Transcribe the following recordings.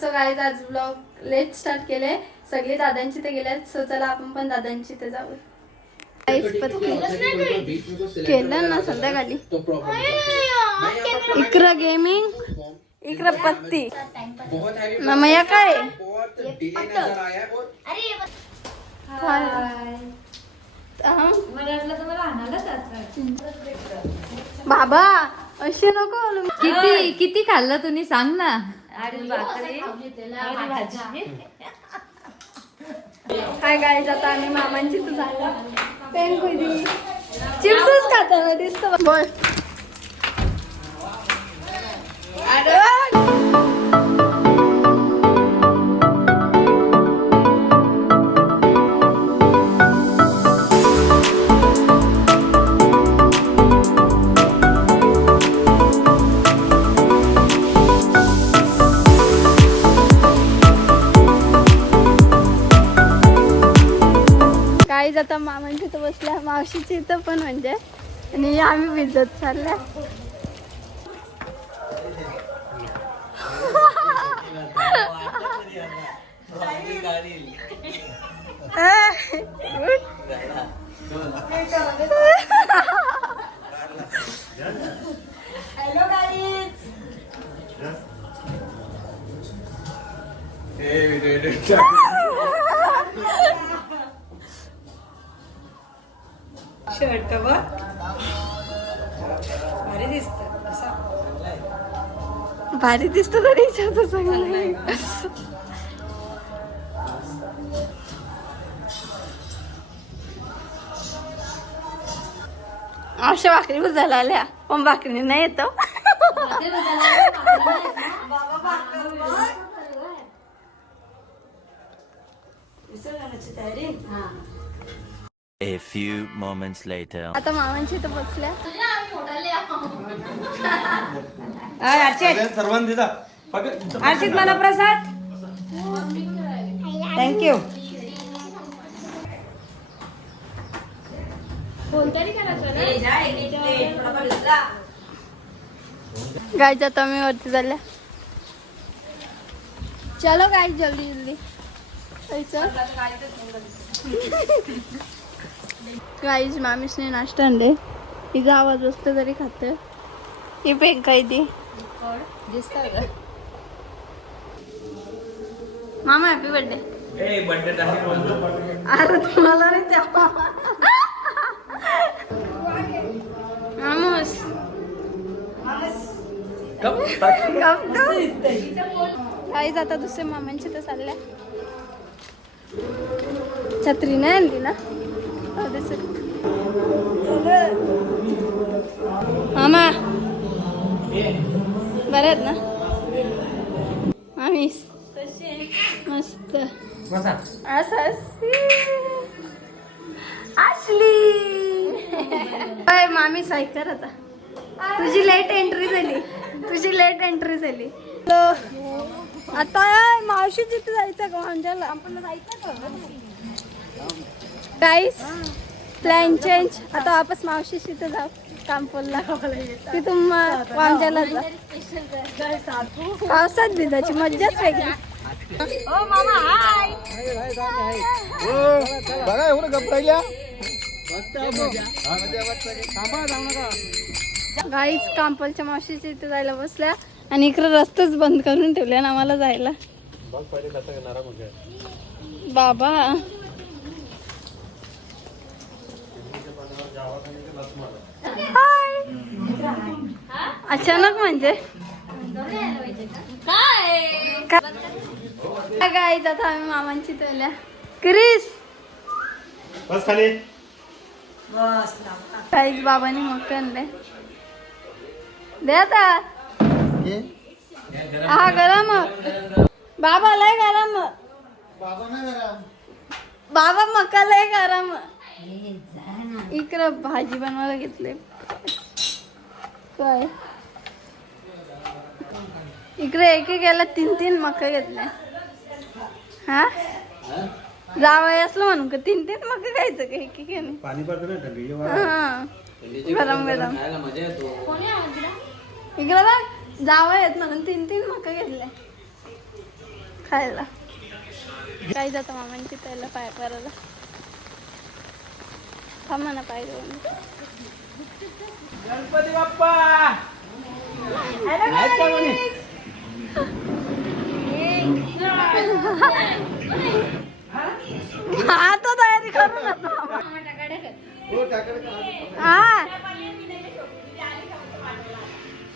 So guys आज blog let start केले. सगळे दादांची ते गेल्यात. सो चला आपण पण दादांची ते जाऊ. केलं ना संध्याकाळी. इकडं गेमिंग, इकडं पत्ती. मया काय बाबा असे नको. किती किती खाल्लं तुम्ही सांग ना. काय गाईज आता आम्ही मामांची तर झालं. पेन कोई चिप्सच खाताना दिसत. बोल गाईज आता मामांची इथं बसल्या. मावशीची इथं पण म्हणजे आणि आम्ही भिजत चालल्या. Hello guys. शर्ट बघ भारी दिसत. भारी दिसत तरी चांगलं. अशा भाकरी बुजायला आल्या पण भाकरी नाही येतो. A few moments later. आता मामांची इथं बसल्या. अर्चित मला प्रसाद. थँक्यू. गाईज आता मी वरती झाल्या. चलो गाईज जल्दी जल्दी गाईज. मामीसने नाश्ता आणले. तिचा आवाज असतो तरी खात. ही पेन काय ती मामा हॅपी बर्थडे. अरे तुम्हाला नाही त्या मामूस काहीच. आता दुसऱ्या मामांची तर चालल्या. छत्री नाही आणली ना. मामा बरे आहेत ना. मामीस मस्त असली. काय मामी साई कर आता. तुझी लेट एंट्री झाली. तुझी लेट एंट्री झाली. आता मावशी तिथे जायचं का आमच्याला. आपण जायचं गाईस. Plan change. आता वापस मावशीशी तर जाऊ कामपोलला. तिथून आमच्याला जा. पावसात भिजायची मज्जाच वेगळी. गाईच कांपलच्या मावशीच्या इथे जायला बसल्या आणि इकडे रस्ताच बंद करून ठेवले ना आम्हाला जायला. बाबा अचानक म्हणजे काय गाईच. आता आम्ही मामांची तोल्या. क्रिस बस खाली. काहीच बाबांनी मग आणले. दे आता. हा गरम बाबा लय गरम. बाबा मका लय गरम. इकडं भाजी बनवायला घेतले. काय इकडे एक एक याला 3-3 मका घेतले. हा जावई असलं म्हणून का 3-3 मका खायचं का एक एक. पाणी पडतं ना थंडी. गरम गरम. इकडे बघ जावई आहेत म्हणून 3-3 मका घेतले. खायला. काही जातं मामांची त्याला पाय करायला. थांबा ना पाय देऊन. गणपती बाप्पा. आता तयारी करू ना हा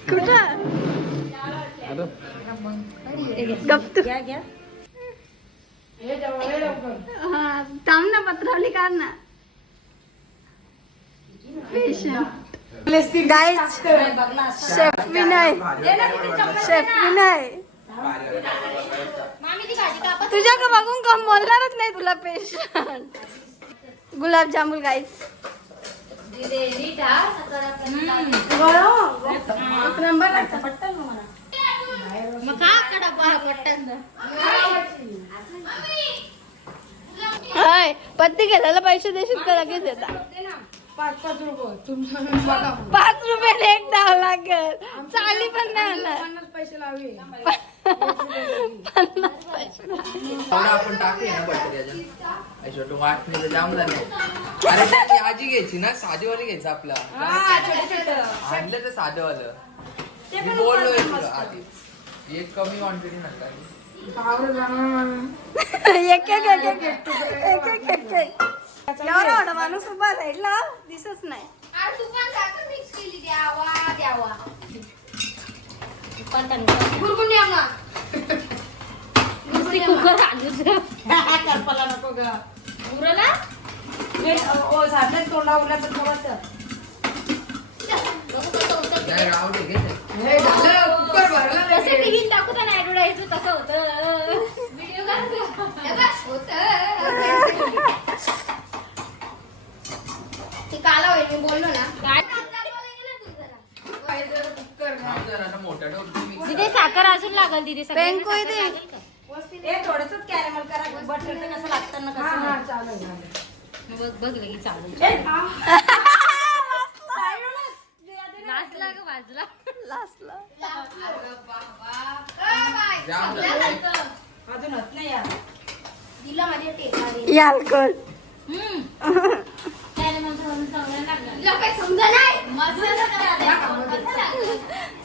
कुठं गप्तू हा थांब ना पत्रावली काढ ना. गाईज शेफ विनय तुझ्या का बघून कम बोलणारच नाही तुला पेशंट. गुलाबजामुन गाईज नंबर लागता पटकन हाय पत्ती गेल्याला पैसे देशील का लगेच देता. 5 रुपये 5 रुपयाला एक डाव लागेल. चाली पण नाही होणार. 50 पैसे लावे. 50 पैसे आपण टाकले ना बटर छोटं वाटणी जामला नाही. अरे त्याची आजी घ्यायची ना साधीवाली घ्यायचं आपला. आणलं तर साधंवालं. मी बोललोय तुला आधी एक कमी क्वांटिटी नका. एक एवढा माणूस उभा राहिला दिसत नाही. कल्पना नको ग. साधन तोंडा उरला तर थोडंसं. राहू दे घे. हे झालं कुकर भरलं नाही. बोललो ना मोठा डोक तिथे साखर अजून लागल तिथे पेंको हे थोडंसंच कॅरेमल करा. बटर तर कसं लागतं ना कसं चालेल. बघ लगी चालू नाचला ग बाजूला लास्टला अजून होत नाही यार. दिला माझ्या टेकाने यालकट समजा नाही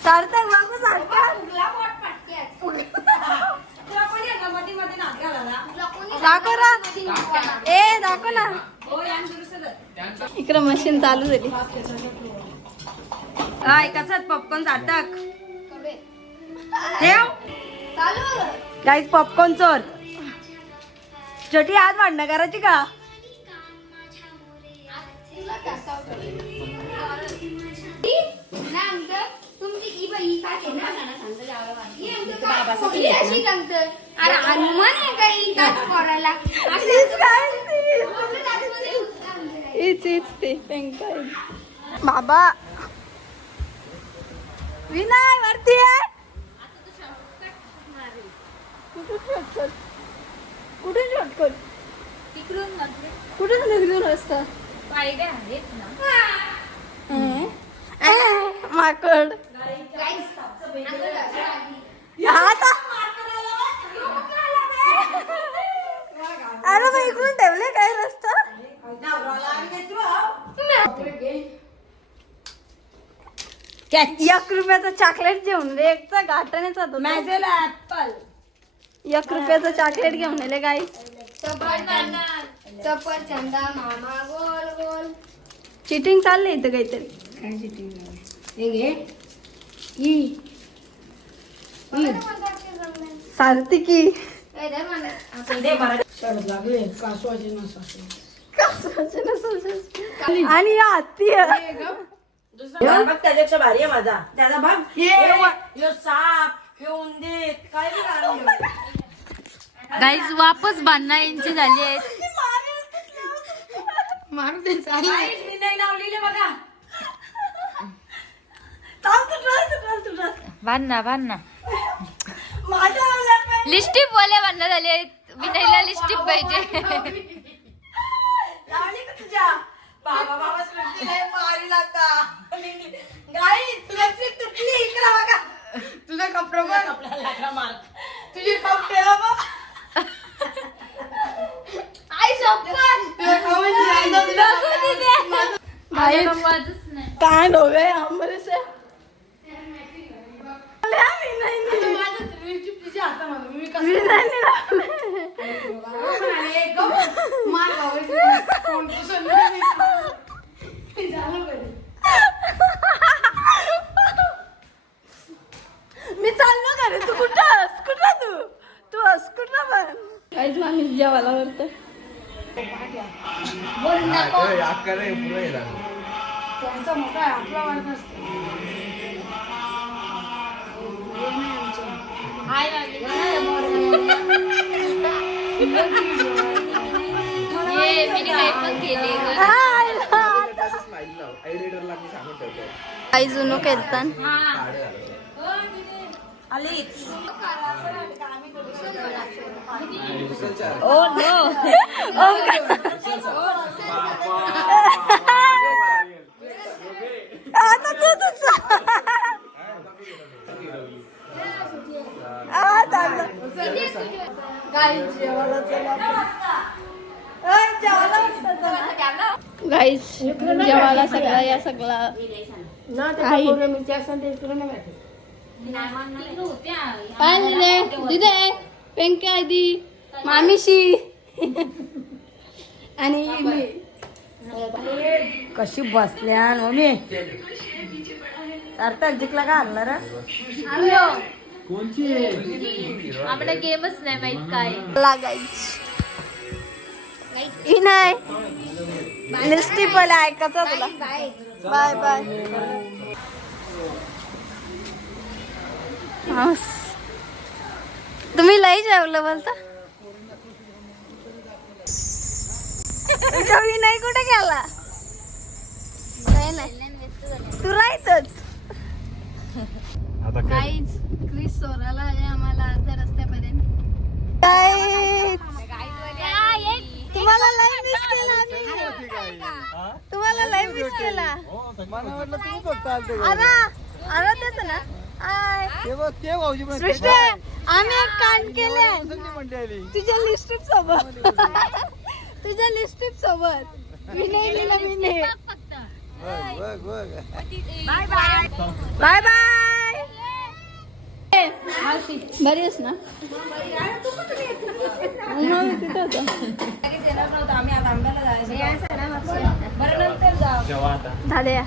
सार्थक बाबू सार्थक दाखव ना ए दाखव ना. इकडं मशीन चालू झाली. काय कसं पॉपकॉर्न सार्थक ठेव. गाईस पॉपकॉर्न चोर. छोटी आज भांडणं करायची का. अरे हनुमान आहे काही करायला ते बाबा विनय वरती आहे. कुठून शॉर्टकट कुठून निघून रस्ता माकड अरे मग इकडून ठेवले काय रस्ता. 1 रुपयाचं चॉकलेट घेऊन रे. एक तर घाटानेच होतो. ऍपल 1 रुपयाचं चॉकलेट घेऊन आले गाई. सफरचंदा मामा गोल गोल. चिटिंग चाललंय इथं काहीतरी. काय चिटिंग. सार्थिकी लागले कासवाचे आणि या हत्ती आहे. बघ त्याच्यापेक्षा भारी आहे माझा. त्याचा भाग हे साप हे उंदीर काय गाईज वापस बांधणं यांची झाली आहेत. मारू दे चालेल. मी नाही लावलेले बघा. बांधना लिस्टिप वाले बांधणं झाले आहेत. विनयला लिस्टिप पाहिजे. लावली का तुझ्या बाबा सुट्टीला मारी लागता. गाई तुला तुटली इकडे बघा. तुझा कपडा आपल्याला लागला मार. तुझी कप ठेवा बा. कांड हो गए हमारे से मी चाललो का रे तू कुठं तू हस कुठं पण काहीच मामी जेवायला वरत त्यांचा मोठा आहे, आपला वाढत नसतो. आई जुनो केलतान ओ नो आता तूच गाईस जेवायला सगळा या सगळा आई दिदे पेंके आधी मामीशी आणि मी कशी बसल्या मम्मी सार्थक जिंकला का आणणार आपला गेमच नाही माहित काय लागायची ही नाही लिस्टिप वाला ऐकायचं तुला बाय बाय तुम्ही लई जेवलं बोलता नाही कुठे गेला तू राहतच आता काय काहीच क्रिस सोराला आहे आम्हाला अर्ध्या रस्त्यापर्यंत तुम्हाला लाईव्ह मिस केला आम्ही. तुम्हाला लाईव्ह मिस केला अरे तेच ना सृष्टी आम्ही एक कांड केले तुझ्या लिस्टिप सोबत तुझ्या लिस्टिप सोबत विनय लिहिला विनय बाय बाय बरी आहेस ना तिथं होतं आम्ही आता आंब्याला जायचं जेव्हा आता झाले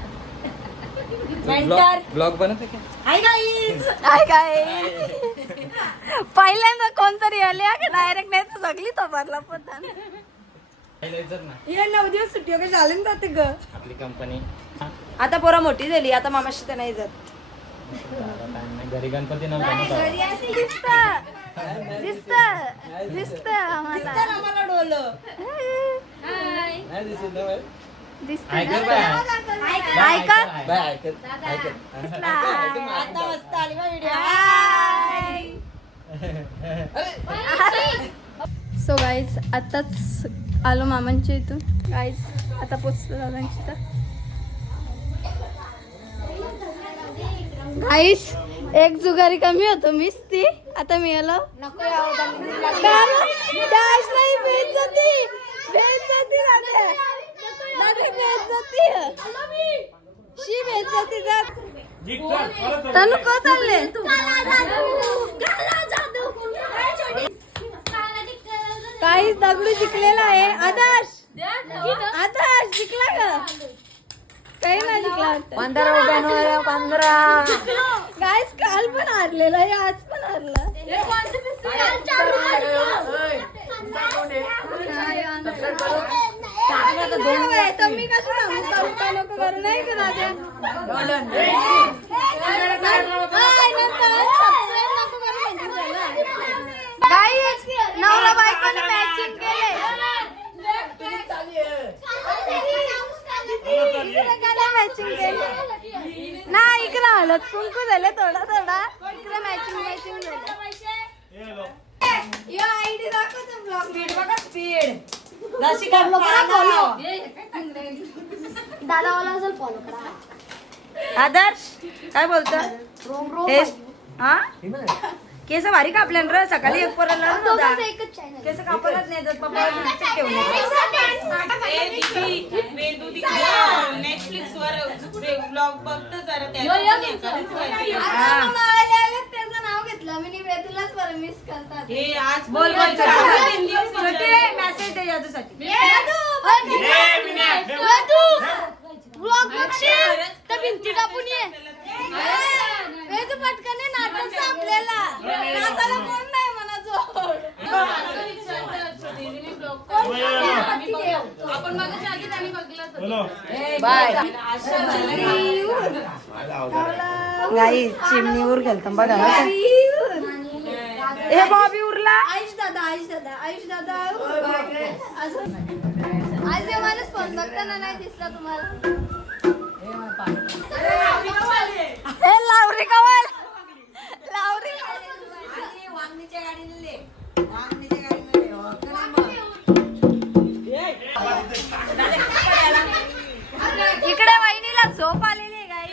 ब्लॉग बनवते का काय काय पहिल्यांदा कोणतरी आले डायरेक्ट नाही तर सगळी तो भरला पण ये 9 दिवस सुट्टी वगैरे झाली ना जाते ग आपली कंपनी आता पोरा मोठी झाली आता मामाशी तर नाही जात घरी गणपती नव्हता दिसत आम्हाला आम्हाला डोलं आता मस्त आली बा व्हिडिओ सो गाईज आताच आलो मामांच्या इथून गाईज आता पोचतो दादांची तर गाईस एक जुगारी कमी होतो मीच ती आता मी आलो डॅश नाही भेट जाती शी भेट जाती जात तनु को चालले काही दगडू जिंकलेला आहे आदर्श जिंकला का काही नाही जिंकला वाटतं 15 गाईस काल पण हारलेला आहे आज पण हारला तुम्ही कसं सांगू नको करू नाही का दादा नवरा बायकोने मॅचिंग केले मॅचिंग केले ना इकडे हलत कुंकू झाले थोडा इकडे मॅचिंग झालं आयडी दाखवतो ब्लॉग स्पीड बघा स्पीड नाशिक दादावाला असेल फॉलो करा आदर्श काय बोलतो हा केस भारी कापल्या ना रे, सकाळी एक पोराला होता दोघांचं एकच चॅनल केस कापलच नाही तर पप्पा ठेवले नेटफ्लिक्स वर ब्लॉग बघतो जरा त्याचं नाव घेतलं मी तुलाच बरं मिस करतात हे आज बोल बोल छोटे मेसेज दे यादूसाठी ब्लॉग बघशील तर भिंती टाकून ये तू पटकन ये, नाटक आपल्याला नाचायला कोण नाही मनाचं आपण मग आधी त्यांनी बघलं बाय गाई चिमणी उर खेळतो बघा हे बॉबी उरला आयुष दादा आज मला फोन बघताना नाही दिसला तुम्हाला ए लावरी कवल लावरी इकडे वहिनीला झोप आलेली आहे गाई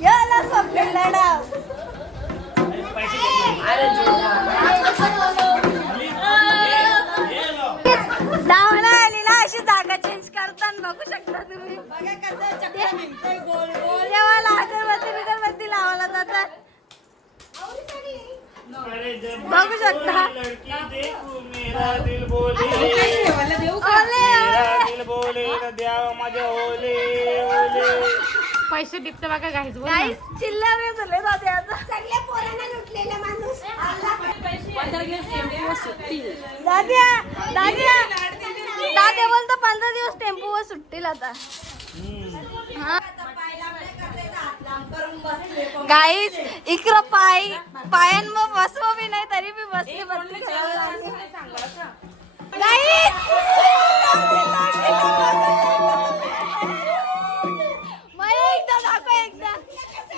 याला स्वप्नील डाव धावला आलेला अशी जागा चेंज करताना बघू शकता तुम्ही देवाला अगरबत्ती लावायला जातात बघू शकता पैसे टिपत बघा काहीच काही चिल्लर झाले दादा आता सगळ्या पोरांना लुटलेला माणूस दादा बोलतो 15 दिवस टेम्पोवर सुट्टील आता गाईज इकडं पायांवर बसव बी नाही तरी बी बसली एकदा दाखव एकदा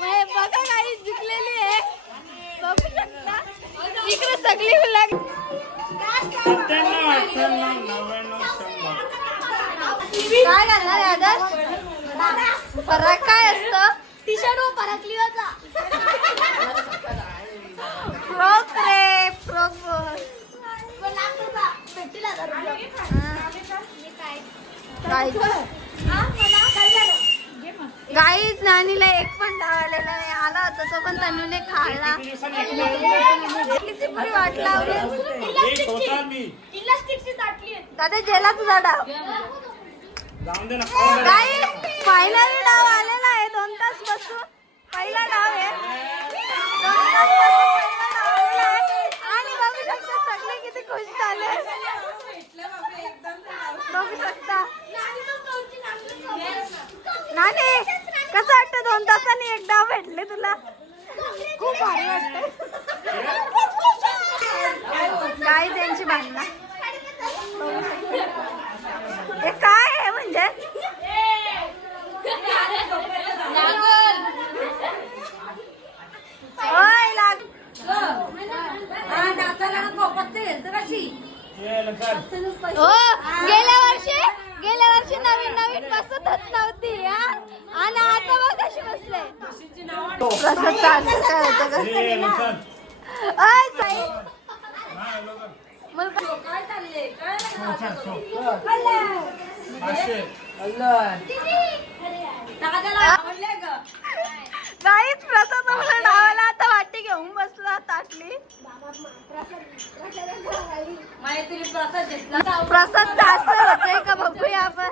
बघा काही जिंकलेली आहे बघू शकता इकडे सगळी काय घालणार आदर फरक काय असतं टी शर्ट फरकली होता फ्रॉक रे फ्रॉक गाईच नानीला एक पण डावलेला नाही आला होता तो पण तनुने खाल्ला किती बरी वाट लावली दादा जेला तुझा डाव गाई फायनली डाव आलेला आहे 2 तास पासून पहिला डाव आहे 2 तास पासून पहिला डाव आलेला आहे आणि बघू शकता सगळे किती खुश झाले बघू शकता नानी कसं वाटतं 2 तासांनी एक डाव भेटले तुला खूप भारी वाटत गाय त्यांची भांडणं हे काय आहे म्हणजे ओय लाग हो गेल्या वर्षी नवीन बसतच नव्हती आणि आता बघ कशी बसले काय चालले काहीच प्रसाद डावाला आता वाटी घेऊन बसला ताटली प्रसाद जास्त होतोय का बघूया आपण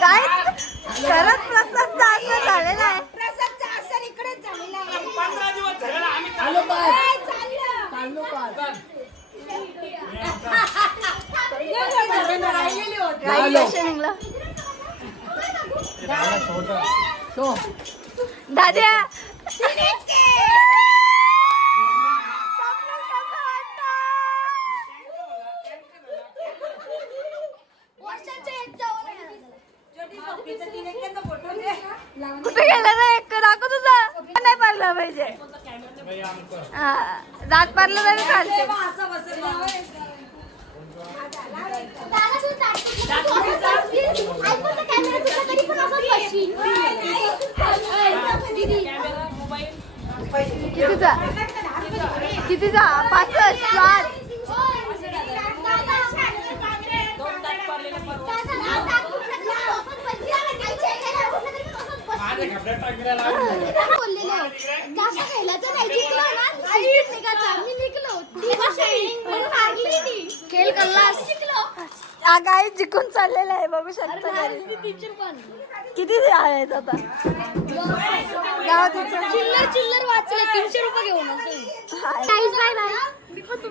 काय खरंच प्रसाद जास्त झालेला आहे प्रसादचा असर इकडेच झालेला दाद्या कुठे गेला ना एक दाखव तुझा नाही पाहिलं पाहिजे दात पारलं तरी चालते. असं बसेल ना. कितीचा 65 7 खेळ कल्लास गाई जिंकून चाललेला आहे बघू शकता घरी. किती आहेत आता चिल्लर चिल्लर वाचलं 300 रुपये घेऊन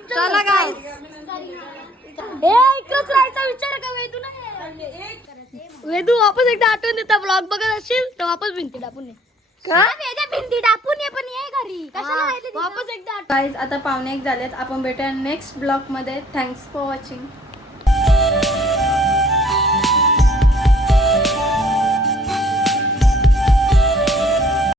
चला गाईस इकडंच राहायचा विचार का वेदू नाही वेदू वापस एकदा आठवण देता ब्लॉग बघत असेल तर वापस भिंती टाकून ये भिंती टाकून ये पण ये घरी वापस एकदा गाईज आता 1:45 झालेत. आपण भेटूया नेक्स्ट ब्लॉग मध्ये. Thanks for watching.